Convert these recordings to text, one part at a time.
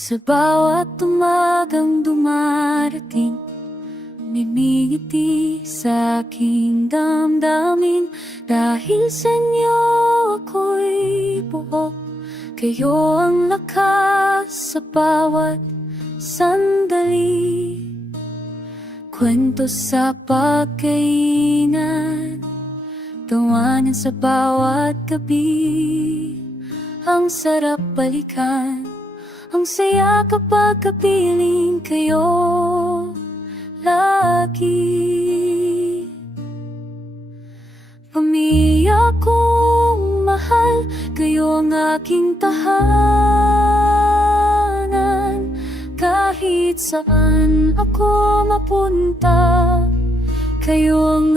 Sa bawat umagang dumarating, umimigiti sa aking damdamin. Dahil sa inyo ako'y buo, kayo ang lakas sa bawat sandali. Kwento sa pagkainan, tawanan sa bawat gabi. Ang sarap balikan, ang saya kapag kapiling kayo lagi. Pamilya kong mahal, kayo ang aking tahanan. Kahit saan ako mapunta, kayo ang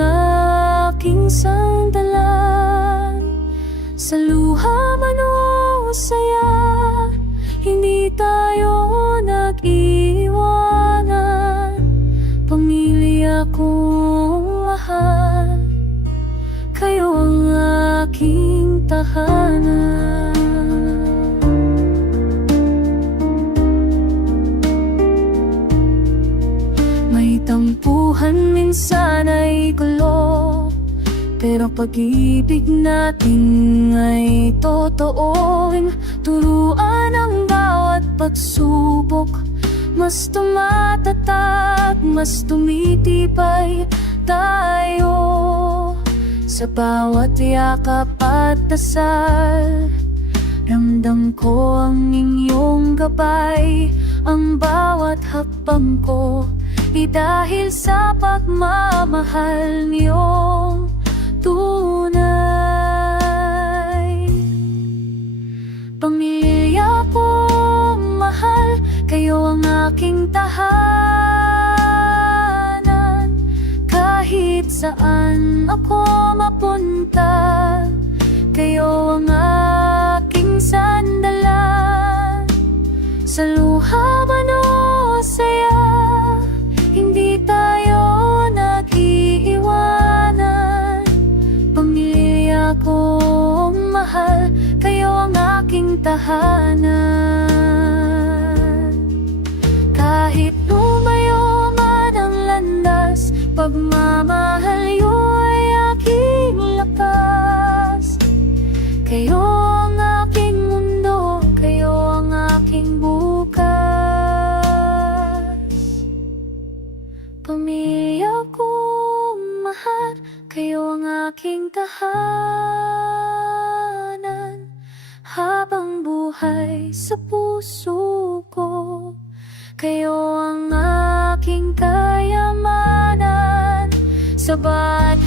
aking sandalan. Sa luha man o saya, hindi tayo nag-iwanan. Pamilya kong mahal, kayo ang aking tahanan. May tampuhan minsan ay gulo, pero pag-ibig natin ay totooin. Turuan ang bawat pagsubok, mas tumatatag, mas tumitibay tayo. Sa bawat yakap at dasal, ramdam ko ang inyong gabay. Ang bawat hakbang ko dahil sa pagmamahal niyong tunay. Pamilya ko mahal, kayo ang aking tahanan. Kahit saan ako mapunta, kayo ang aking sandalan. Sa luha man o saya, hindi tayo nag-iiwanan. Pamilya kong mahal, kayo ang aking tahanan. Kahit lumayo man ang landas, pagmamahal niyo ay aking lakas. Kayo ang aking mundo, kayo ang aking bukas. Pamilya kong mahal, kayo ang aking tahanan. Habang buhay sa puso ko, kayo ang aking kayamanan. Sa bawat